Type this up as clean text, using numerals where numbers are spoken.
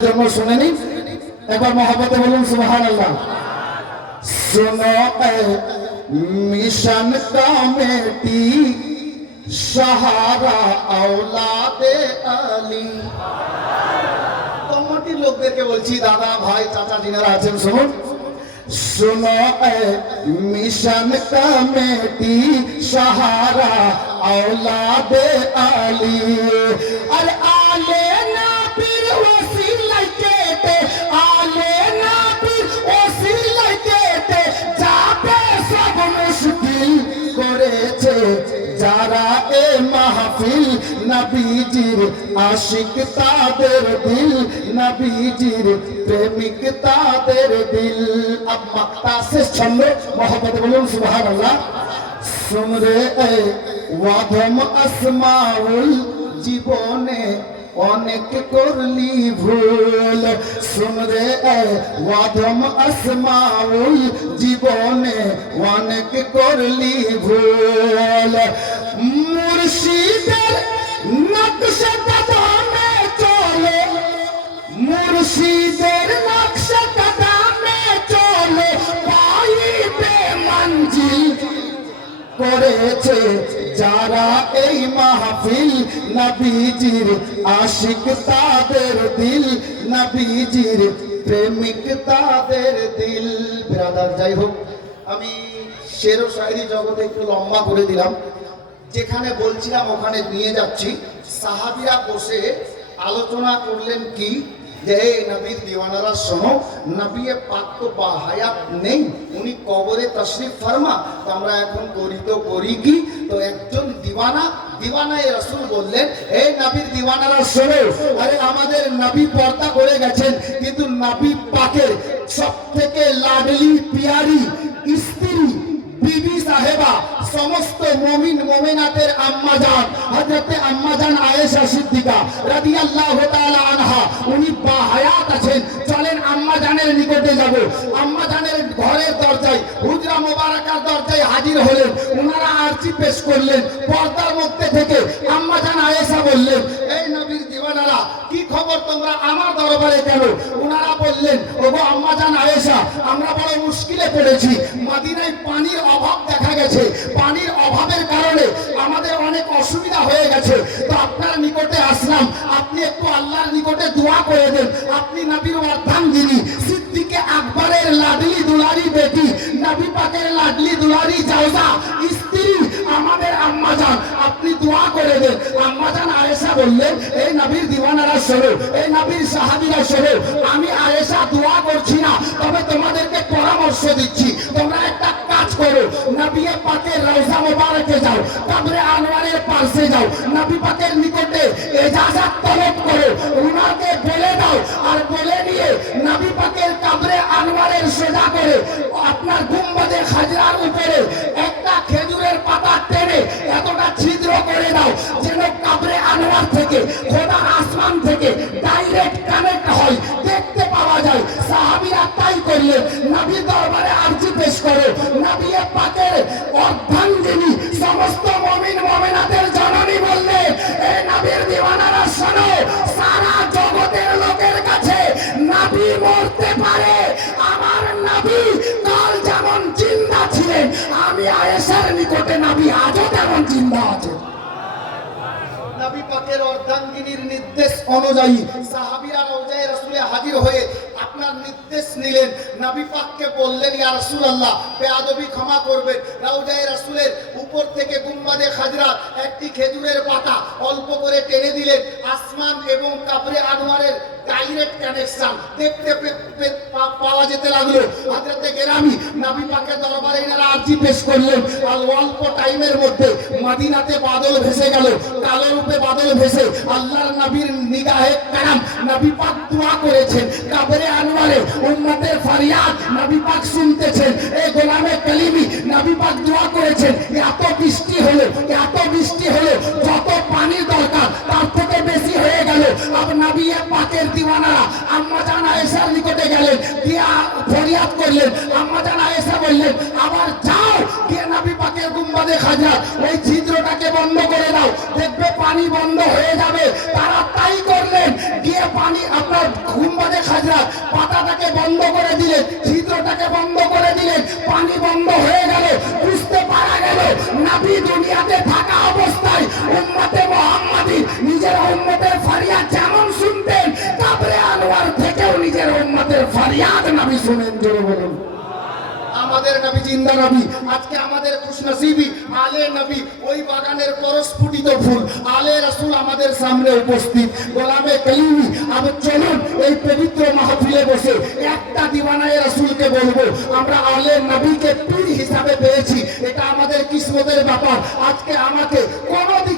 জন্য শুনে নিন একবার মহব্বতে বলুন সুবহানাল্লাহ। सुनो मिशन कमेटी सहारा औलादे अली। কমিটির লোকদেরকে বলছি, দাদা ভাই চাচা যিনারা আছেন শুনুন। सुनो मिशन कमेटी सहारा औलादे अली। अरे आले ना पीर वसीला केते, आले ना पीर वसीला केते, जाते सब मुश्किल করেছে যারা এ মাহফিল। নবীজির আশিক তাদের দিল, নবীজির প্রেমিক তাদের দিল। अब मक्ता से छंद मोहब्बत बोलूं सुबहानअल्लाह। सुन रे ওয়াদম আসমাউল জীবনে অনেক করলি ভুল। শুন রে ওয়াদম আসমাউল জীবনে অনেক করলি ভুল। মুর্শিদের নকশা কদমে চলে, মুর্শিদের নকশা কদমে চলে, পাইবে মঞ্জিল করেছে যারা এই মাহফিল। নবীজির আশিক তাদের দিল, নবীজির প্রেমিক তাদের দিল। ব্রাদার যাই হোক, আমি শের ও শায়রি জগতে একটু লম্বা করে দিলাম। যেখানে বলছিলাম ওখানে নিয়ে যাচ্ছি। সাহাবীরা বসে আলোচনা করলেন কি যে নবীর দিওয়ানারা শোনো, নবী পাক তো বা হায়াত নেই, উনি কবরে তশরিফ ফরমা, তো আমরা এখন করি তো করি কি। তো একজন দিওয়ানায়ে রাসূল বললেন, এই নবীর দিওয়ানারা শোনো, আরে আমাদের নবী পর্দা করে গেছেন, কিন্তু নবী পাকের সবথেকে লাডলি পিয়ারি স্ত্রী বিবি সাহেবা, সমস্ত মুমিন মুমিনাতের আম্মা জান হযরতে আম্মা জান আয়েশা সিদ্দিকা রাদিয়াল্লাহু তাআলা আনহা, উনি বাহায়াত আছেন। চলেন আম্মা জানের নিকটে যাব। আম্মা জানের ঘরের দরজায়, হুজরা মোবারকার দরজায় হাজির হলেন। উনারা আরজি পেশ করলেন। পর্দার মধ্যে থেকে আম্মা জান আয়েশা বললেন, এই নবীর দিওয়ানারা কি খবর, তোমরা আমার দরবারে কেন? উনারা বললেন, ওগো আম্মা জান আয়েশা, আমরা বড় মুশকিলে পড়েছি। মদিনায় পানির অভাব দেখা গেছে, পানির অভাবের কারণে আমাদের অনেক অসুবিধা হয়ে গেছে। তো আপনার নিকটে আসলাম, আপনি একটু আল্লাহর নিকটে দোয়া করে দেন। আপনি নবীর অর্ধাঙ্গিনী সিদ্দিকে আকবরের লাডলি দুলারি বেটি, নবী পাকের লাডলি দুলারি জাওজা স্ত্রী আমাদের আম্মা জান, আপনি দোয়া করে দেন। আম্মা জান আয়েশা বললেন, এই নবীর দিওয়ানারা শোনো, এই নবীর সাহাবীরা শোনো, আমি আয়েশা দোয়া করছি না, তবে তোমাদেরকে পরামর্শ দিচ্ছি। তোমরা একটা কাজ করো, নবী পাকের রওজা মোবারকে যাও, কবরে আনোয়ারের পাশে যাও, নবী পাকের নিকটে ইজাজত তলব করো, উনাকে বলে দাও, আর বলে নিয়ে নবী পাকের কবরে আনোয়ারের সোজা করে আপনার গুম্বদে খাজরার উপরে একটা খেজুরের পাতা টেনে এতটা ছিদ্র করে দাও যেন কবরে আনোয়ার থেকে খোদার আসমান থেকে ডাইরেক্ট কানেক্ট হয়, দেখতে পাওয়া যায়। সাহাবীরা তাই করলেন। নবী দরবারে আরজি পেশ করে, নবী পাকের অর্ধাঙ্গিনী সমস্ত মুমিন মুমিনাতের জননী বললেন, এই নবীর দিওয়ানারা শোনো, সারা জগতের লোকের কাছে নবী মরতে পারে, আমার নবী কাল যেমন জিন্দা ছিলেন, আমি আয়েশার নিকটে নবী আজও তেমন জিন্দা আছেন। নবী পাকের অর্ধাঙ্গিনীর নির্দেশ অনুযায়ী সাহাবীরা রওজায়ে রাসূলে হাজির হয়ে আপনার নির্দেশ নিলেন। নবী পাককে বললেন, ইয়া রাসূলুল্লাহ, বেয়াদবি ক্ষমা করবেন। রওজায়ে রাসূলের উপর থেকে গুম্বাদে খাজরা একটি খেজুরের পাতা অল্প করে টেনে দিলেন। আসমান এবং কবরে আনোয়ারের ডাইরেক্ট কানেকশন দেখতে পাওয়া যেতে লাগলো। হযরতে গেরামি নবী পাকের দরবারে এনারা আরজি পেশ করলেন। আর অল্প টাইমের মধ্যে মদিনাতে বাদল ভেসে গেল, কালো রূপে বাদল ভেসে আল্লাহর নবীর নিগাহে কারাম নবী পাক দোয়া করেছেন। কবরে আনোয়ারে উম্মতের ফরিয়াদ নবী পাক শুনতেছেন। এই গোলামে কালিমি নবী পাক দোয়া করেছেন। এত বৃষ্টি হলো, এত বৃষ্টি হলো, যত পানি দরকার তার থেকে বেশি হয়ে গেল। আর নবী পাকের দিওয়ানারা আম্মা জান আয়েশার নিকটে গেলেন, ফরিয়াদ করলেন। আম্মা জান আয়েশা বললেন, আবার যাও গিয়ে নবী পাকের গুম্বাদে গুম্বাদে খাজরা ওই ছিদ্রটাকে বন্ধ করে দাও, দেখবে পানি বন্ধ হয়ে যাবে। তারা তাই করলেন, গিয়ে পানি আপনার গুম্বাদে খাজরা পাতাটাকে বন্ধ করে দিলেন, ছিদ্রটাকে বন্ধ করে দিলেন, পানি বন্ধ হয়ে গেল। বুঝতে পারা গেল নবী দুনিয়াতে থাকা অবস্থায় উম্মতে মুহাম্মাদী নিজের উম্মতের ফরিয়াদ যেমন শুনতেন, কাবরে আনোয়ার থেকেও নিজের উম্মতের ফরিয়াদ নবী শুনেন। জোরে বলুন আমাদের নবী জিন্দা নবী। আজকে আমাদের খুশনসিবি আলে নবী, ওই বাগানের পরস্ফুটিত ফুল আলে রাসূল আমাদের সামনে উপস্থিত। গোলামে কালিমি, আমি চলুন এই পবিত্র মাহফিলে বসে একটা দিওয়ানায়ে রাসূলকে বলবো, আমরা আলে নবীকে পীর হিসাবে পেয়েছি, এটা আমাদের কিসমতের ব্যাপার। আজকে আমাকে কোন দিক